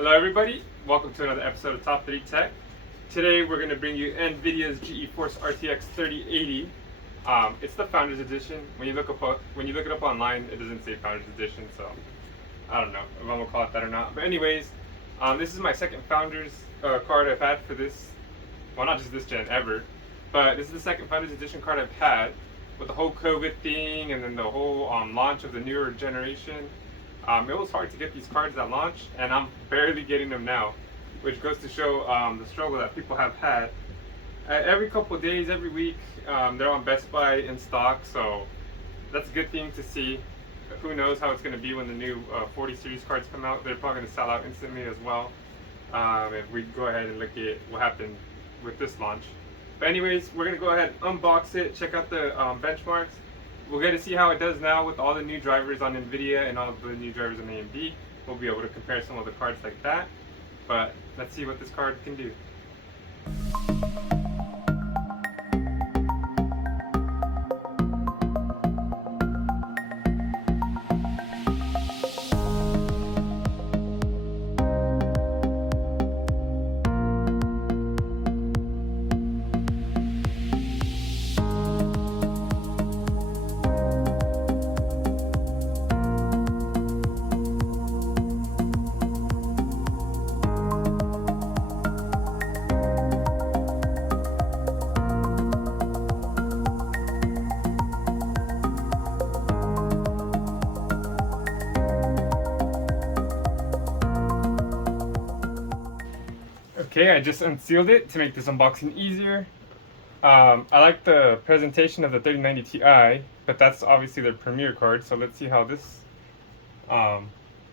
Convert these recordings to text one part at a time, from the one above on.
Hello everybody, welcome to another episode of Top3Tech. Today we're going to bring you Nvidia's Geforce RTX 3080. It's the Founders Edition. When you look it up online, it doesn't say Founders Edition, so I don't know if I'm going to call it that or not. But anyways, this is my second Founders card I've had for this, well not just this gen, ever, but this is the second Founders Edition card I've had with the whole COVID thing and then the whole launch of the newer generation. It was hard to get these cards at launch, and I'm barely getting them now, which goes to show the struggle that people have had. Every couple of days, every week, they're on Best Buy in stock, so that's a good thing to see. Who knows how it's going to be when the new 40 series cards come out. They're probably going to sell out instantly as well, if we go ahead and look at what happened with this launch. But anyways, we're going to go ahead and unbox it, check out the benchmarks. We'll get to see how it does now with all the new drivers on Nvidia and all the new drivers on AMD. We'll be able to compare some of the cards like that. But let's see what this card can do. Okay, I just unsealed it to make this unboxing easier. I like the presentation of the 3090 Ti, but that's obviously their premier card, so let's see how this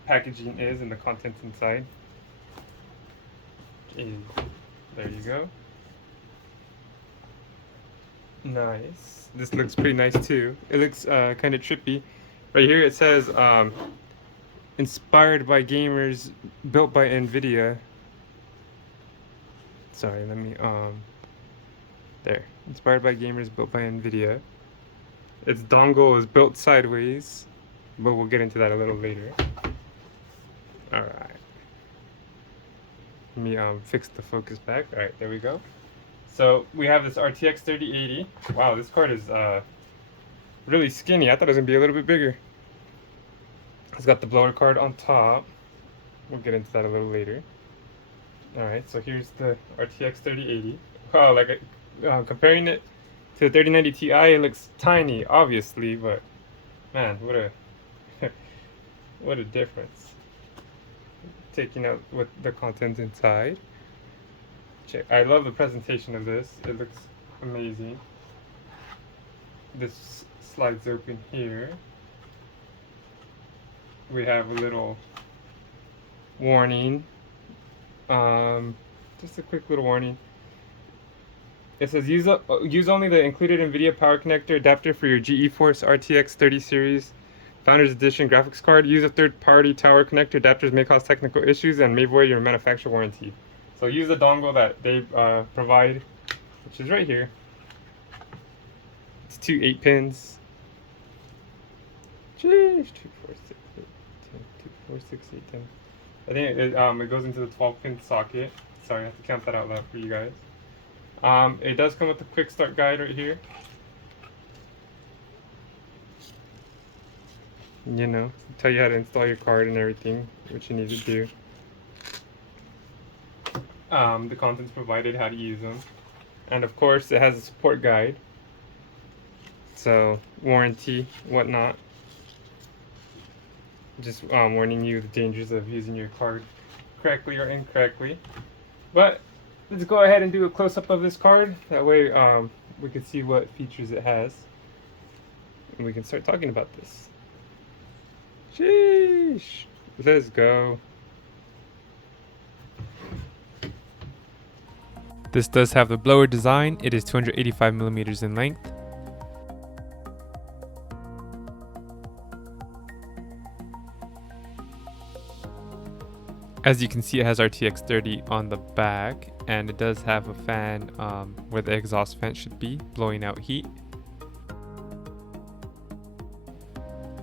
packaging is and the contents inside. Okay, there you go. Nice. This looks pretty nice too. It looks kind of trippy. Right here it says inspired by gamers, built by Nvidia. Sorry, let me, there. Inspired by gamers, built by Nvidia. Its dongle is built sideways, but we'll get into that a little later. Alright. Let me fix the focus back. Alright, there we go. So, we have this RTX 3080. Wow, this card is really skinny. I thought it was going to be a little bit bigger. It's got the blower card on top. We'll get into that a little later. Alright, so here's the RTX 3080. Wow, like comparing it to the 3090 Ti, it looks tiny, obviously, but man, what a what a difference. Taking out what the content inside. Check. I love the presentation of this. It looks amazing. This slides open here. We have a little warning. Just a quick little warning. It says use only the included Nvidia power connector adapter for your Geforce RTX 30 series Founders Edition graphics card. Use a third-party tower connector. Adapters may cause technical issues and may void your manufacturer warranty. So use the dongle that they provide, which is right here. It's two 8-pins. Jeez, 2, 4, 6, 8, 10, 2, 4, 6, 8, 10. I think it goes into the 12-pin socket. Sorry, I have to count that out loud for you guys. It does come with a quick start guide right here. You know, tell you how to install your card and everything, what you need to do. The contents provided, how to use them. And of course, it has a support guide. So, warranty, whatnot. Just warning you the dangers of using your card correctly or incorrectly. But let's go ahead and do a close-up of this card. That way we can see what features it has. And we can start talking about this. Sheesh. Let's go. This does have the blower design. It is 285 millimeters in length. As you can see, it has RTX 30 on the back, and it does have a fan where the exhaust vent should be, blowing out heat.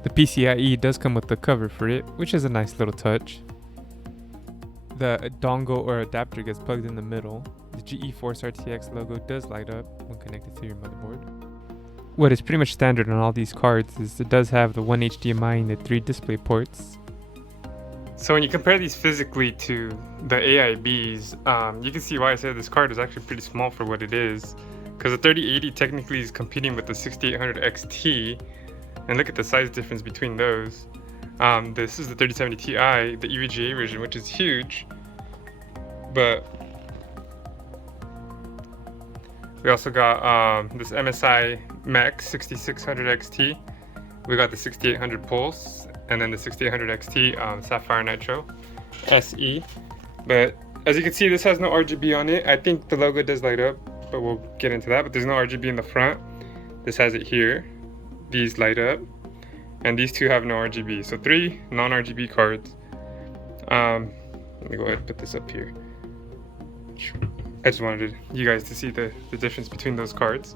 The PCIe does come with the cover for it, which is a nice little touch. the dongle or adapter gets plugged in the middle. The Geforce RTX logo does light up when connected to your motherboard. What is pretty much standard on all these cards is it does have the one HDMI and the 3 display ports. So when you compare these physically to the AIBs, you can see why I said this card is actually pretty small for what it is. Because the 3080 technically is competing with the 6800 XT, and look at the size difference between those. This is the 3070 Ti, the EVGA version, which is huge, but we also got this MSI Max 6600 XT. We got the 6800 Pulse, and then the 6800 XT Sapphire Nitro SE. But as you can see, this has no RGB on it. I think the logo does light up, but we'll get into that. But there's no RGB in the front. This has it here. These light up, and these two have no RGB. So 3 non-RGB cards. Let me go ahead and put this up here. I just wanted you guys to see the difference between those cards.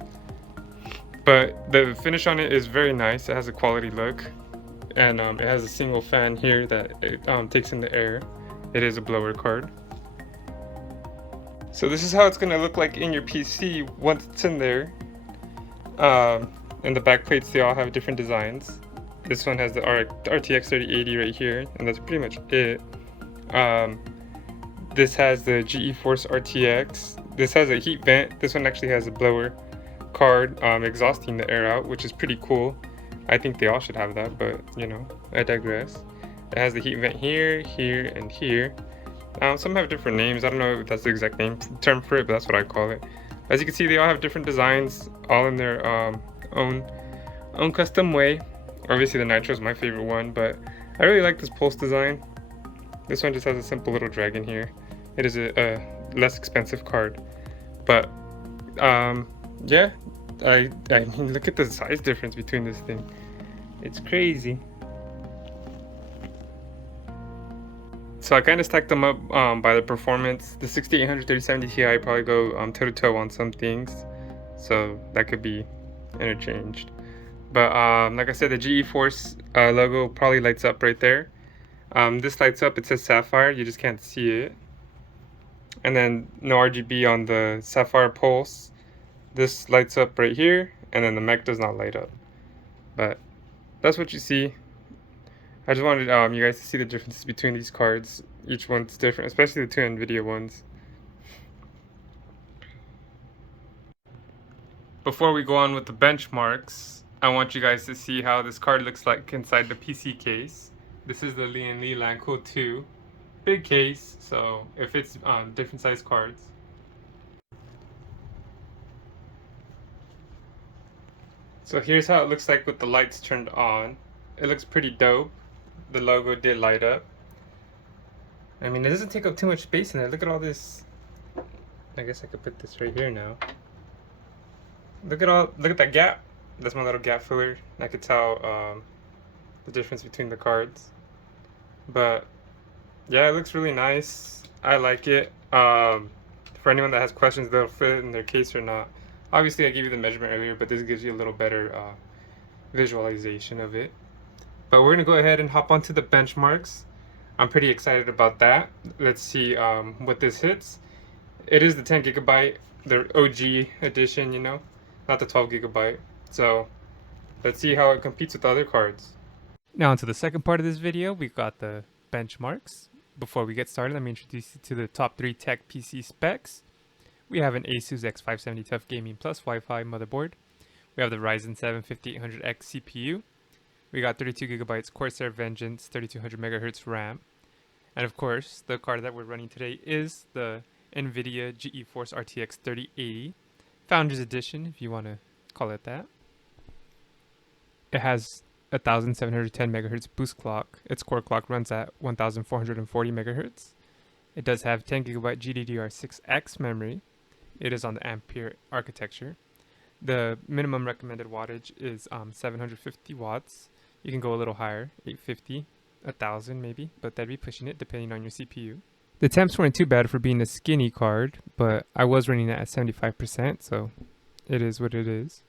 But the finish on it is very nice. It has a quality look, and it has a single fan here that it takes in the air. It is a blower card. So this is how it's going to look like in your PC once it's in there. And the back plates, they all have different designs. This one has the RTX 3080 right here, and that's pretty much it. This has the Geforce RTX. This has a heat vent. This one actually has a blower card exhausting the air out, which is pretty cool. I think they all should have that, but you know, I digress. It has the heat vent here, here, and here. Some have different names. I don't know if that's the exact term for it, but that's what I call it. As you can see, they all have different designs, all in their own custom way. Obviously, the Nitro is my favorite one, but I really like this Pulse design. This one just has a simple little dragon here. It is a less expensive card, but yeah, I mean, look at the size difference between this thing. It's crazy. So I kind of stacked them up by the performance. The 6800 3070 Ti probably go toe to toe on some things, so that could be interchanged. But like I said, the Geforce logo probably lights up right there. This lights up. It says Sapphire. You just can't see it. And then no RGB on the Sapphire Pulse. This lights up right here, and then the mech does not light up. But that's what you see. I just wanted you guys to see the differences between these cards. Each one's different, especially the two Nvidia ones. Before we go on with the benchmarks, I want you guys to see how this card looks like inside the PC case. This is the Lian Li Lanco 2. Big case, so it fits different size cards. So here's how it looks like with the lights turned on. It looks pretty dope. The logo did light up. I mean, it doesn't take up too much space in there. Look at all this. I guess I could put this right here now. Look at that gap. That's my little gap filler. I could tell the difference between the cards. But yeah, it looks really nice. I like it. For anyone that has questions, they'll fit in their case or not. Obviously, I gave you the measurement earlier, but this gives you a little better visualization of it. But we're gonna go ahead and hop onto the benchmarks. I'm pretty excited about that. Let's see what this hits. It is the 10 gigabyte, the OG edition, you know, not the 12 gigabyte. So let's see how it competes with the other cards. Now into the second part of this video, we've got the benchmarks. Before we get started, let me introduce you to the Top3Tech PC specs. We have an Asus X570 Tough Gaming Plus Wi-Fi motherboard. We have the Ryzen 7 5800X CPU. We got 32 gigabytes Corsair Vengeance 3200 megahertz RAM. And of course, the card that we're running today is the Nvidia Geforce RTX 3080 Founders Edition, if you want to call it that. It has 1710 megahertz boost clock. Its core clock runs at 1440 megahertz. It does have 10 gigabyte GDDR6X memory. It is on the Ampere architecture. The minimum recommended wattage is 750 watts. You can go a little higher, 850, 1000 maybe, but that'd be pushing it depending on your CPU. The temps weren't too bad for being a skinny card, but I was running it at 75%, so it is what it is.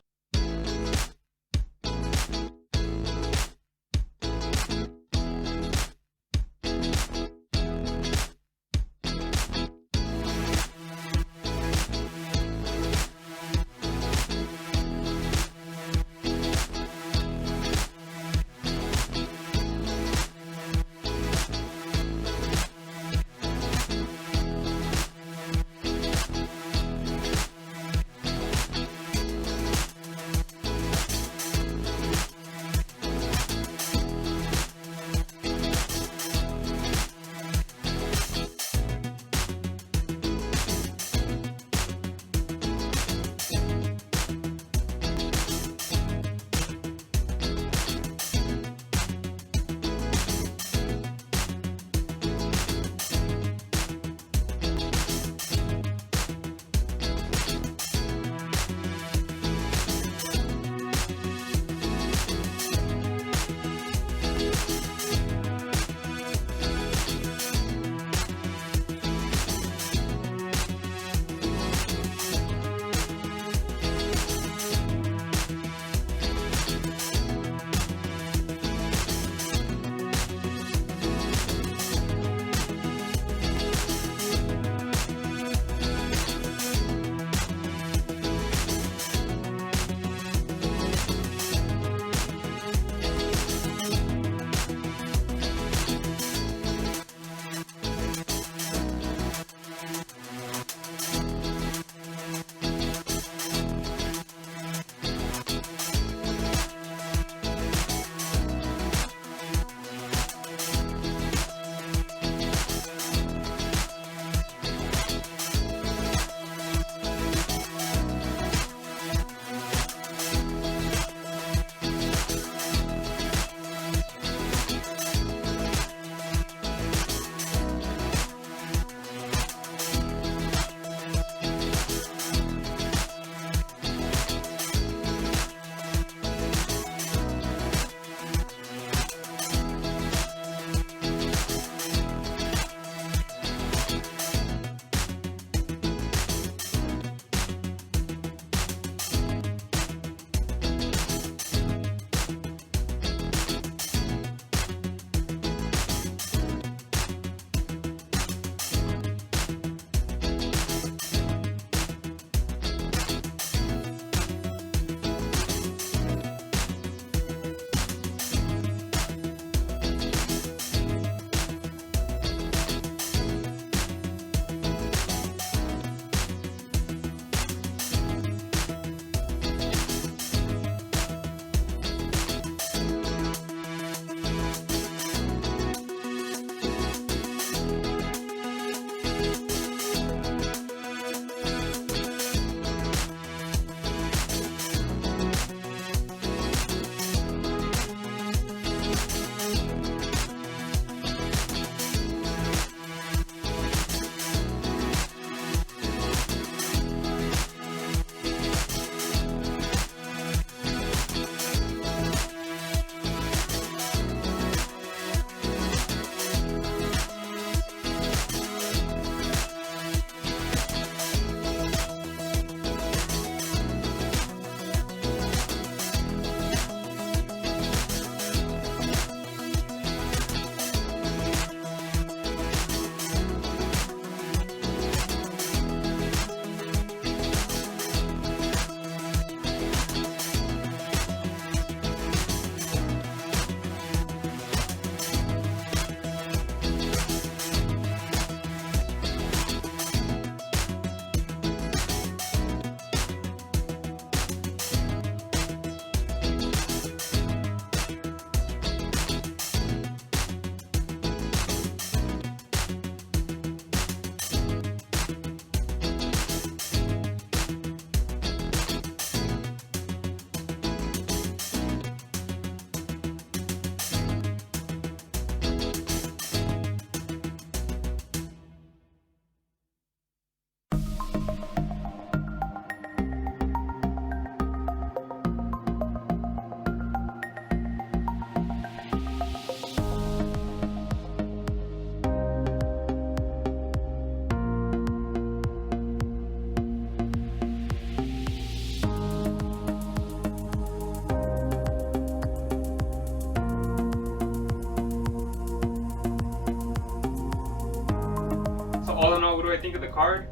all in all, what do I think of the card?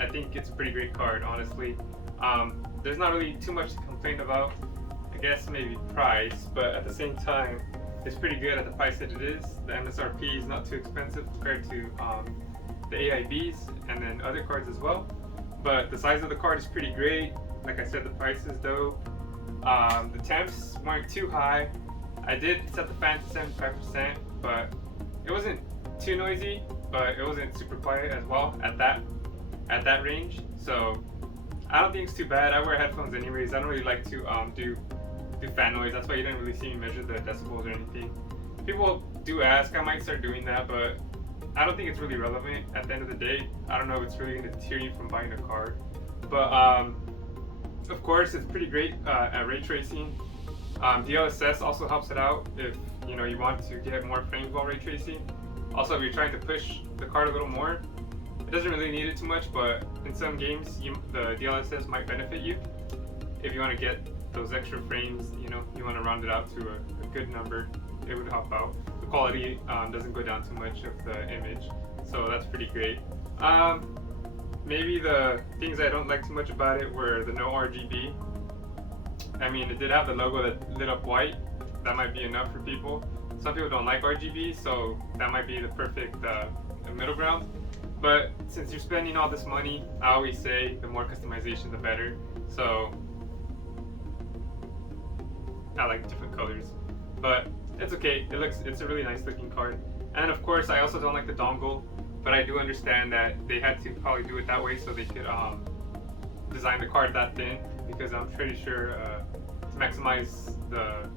I think it's a pretty great card, honestly. There's not really too much to complain about. I guess maybe price, but at the same time, it's pretty good at the price that it is. The MSRP is not too expensive compared to the AIBs and then other cards as well. But the size of the card is pretty great. Like I said, the price is dope. The temps weren't too high. I did set the fan to 75%, but it wasn't too noisy, but it wasn't super quiet as well at that range. So I don't think it's too bad. I wear headphones anyways. I don't really like to do fan noise. That's why you didn't really see me measure the decibels or anything. People do ask. I might start doing that, but I don't think it's really relevant at the end of the day. I don't know if it's really going to deter you from buying a card. But of course, it's pretty great at ray tracing. DLSS also helps it out if you want to get more frames while ray tracing. Also, if you're trying to push the card a little more, it doesn't really need it too much, but in some games, the DLSS might benefit you. If you want to get those extra frames, you want to round it out to a good number, it would help out. The quality doesn't go down too much of the image, so that's pretty great. Maybe the things I don't like too much about it were the no RGB. I mean, it did have the logo that lit up white. That might be enough for people. Some people don't like RGB, so that might be the perfect middle ground. But since you're spending all this money, I always say the more customization, the better. So I like different colors, but it's okay. It's a really nice looking card. And of course, I also don't like the dongle, but I do understand that they had to probably do it that way so they could design the card that thin, because I'm pretty sure to maximize the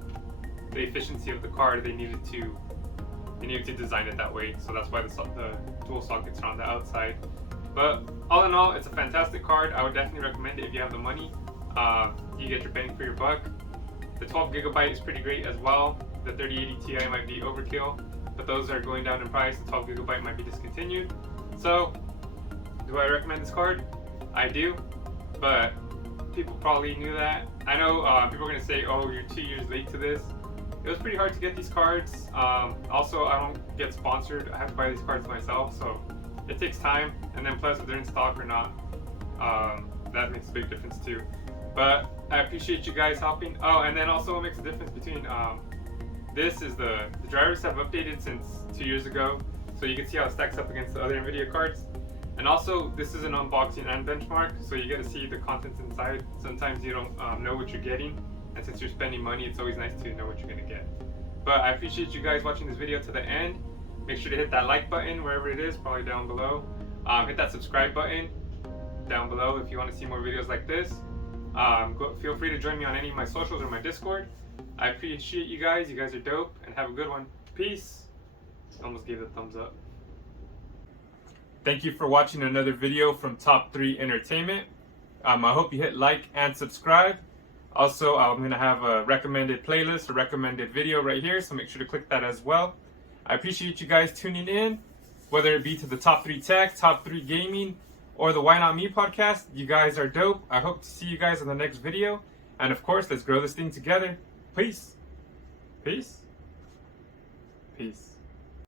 efficiency of the card, they needed to design it that way. So that's why the dual sockets are on the outside. But all in all, it's a fantastic card. I would definitely recommend it if you have the money. You get your bang for your buck. The 12GB is pretty great as well. The 3080 Ti might be overkill, but those are going down in price. The 12GB might be discontinued. So, do I recommend this card? I do, but people probably knew that. I know people are going to say, oh, you're 2 years late to this. It was pretty hard to get these cards. Also, I don't get sponsored. I have to buy these cards myself, so it takes time. And then plus, if they're in stock or not, that makes a big difference too. But I appreciate you guys helping. Oh, and then also what makes a difference between this is the drivers have updated since 2 years ago, so you can see how it stacks up against the other Nvidia cards. And also, this is an unboxing and benchmark, so you get to see the contents inside. Sometimes you don't know what you're getting, and since you're spending money, it's always nice to know what you're gonna get. But I appreciate you guys watching this video to the end. Make sure to hit that like button wherever it is, probably down below. Hit that subscribe button down below if you want to see more videos like this. Feel free to join me on any of my socials or my Discord. I appreciate you guys. You guys are dope, and have a good one. Peace. Almost gave it a thumbs up. Thank you for watching another video from Top 3 Entertainment. I hope you hit like and subscribe. Also, I'm going to have a recommended playlist, a recommended video right here, so make sure to click that as well. I appreciate you guys tuning in, whether it be to the Top 3 Tech, Top 3 Gaming, or the Why Not Me podcast. You guys are dope. I hope to see you guys in the next video. And of course, let's grow this thing together. Peace. Peace. Peace.